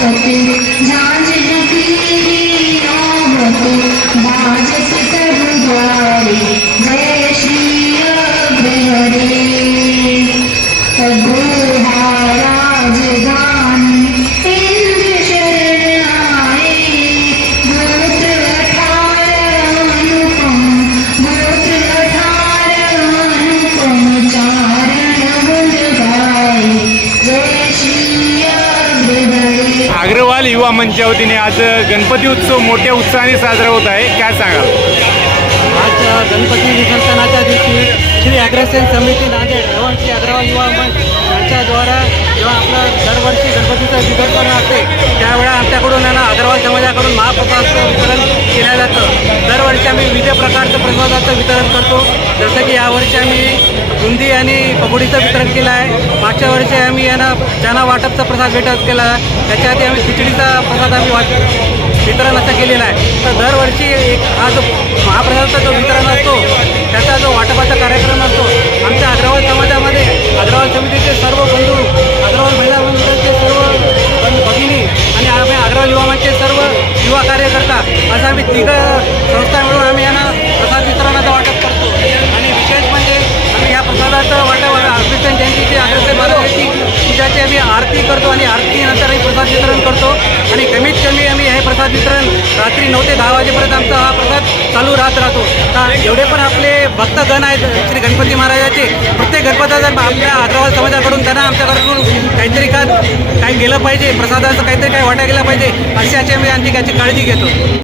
आवते झांझ नदी आवते बाजत तरुद्वारे जय श्री अग्रहरे अग्रवाल युवा मंचच्या वतीने आज गणपती उत्सव मोठ्या उत्साहाने साजरा होत आहे. काय सांगाल? आज गणपती विसर्जनाच्या दिवशी श्री अग्रसेन समिती नांदेड एवं श्री अग्रवाल युवा मंच यांच्याद्वारा जेव्हा आपलं दरवर्षी गणपतीचं विसर्जन असते त्यावेळा आमच्याकडून यांना अग्रवाल समाजाकडून महाप्रसादाचं वितरण केलं जातं. दरवर्षी आम्ही विविध प्रकारचं प्रसादाचं वितरण करतो. जसं की यावर्षी आम्ही बुंदी आणि पकोडीचं वितरण केलं आहे. मागच्या वर्षी आम्ही यांना चना वाटपचा प्रसाद भेटत केला. त्याच्या आधी आम्ही खिचडीचा प्रसाद आम्ही वाट वितरण असं केलेलं आहे. तर दरवर्षी एक हा जो महाप्रसादाचा जो वितरण असतो त्याचा जो वाटपाचा कार्यक्रम असतो आमच्या अग्रवाल समाजामध्ये अग्रवाल समितीचे सर्व बंधू अग्रवाल महिला मंडळाचे सर्व भगिनी आणि आम्ही अग्रवाल युवा मंचचे सर्व युवा कार्यकर्ता असं आम्ही तिघं प्रसादाची आम्ही आरती करतो आणि आरतीनंतर आम्ही प्रसाद वितरण करतो. आणि कमीत कमी आम्ही हे प्रसाद वितरण रात्री नऊ ते दहा वाजेपर्यंत आमचा हा प्रसाद चालू राहत राहतो. एवढे जेवढे पण आपले भक्तगण आहेत श्री गणपती महाराजाचे. प्रत्येक गणपतीचा आपल्या अग्रवाल समाजाकडून त्यांना आमच्याकडून काहीतरी का काही गेलं पाहिजे. प्रसादाचं काहीतरी काही वाटा गेलं पाहिजे अशी याची आम्ही आणखी याची काळजी घेतो.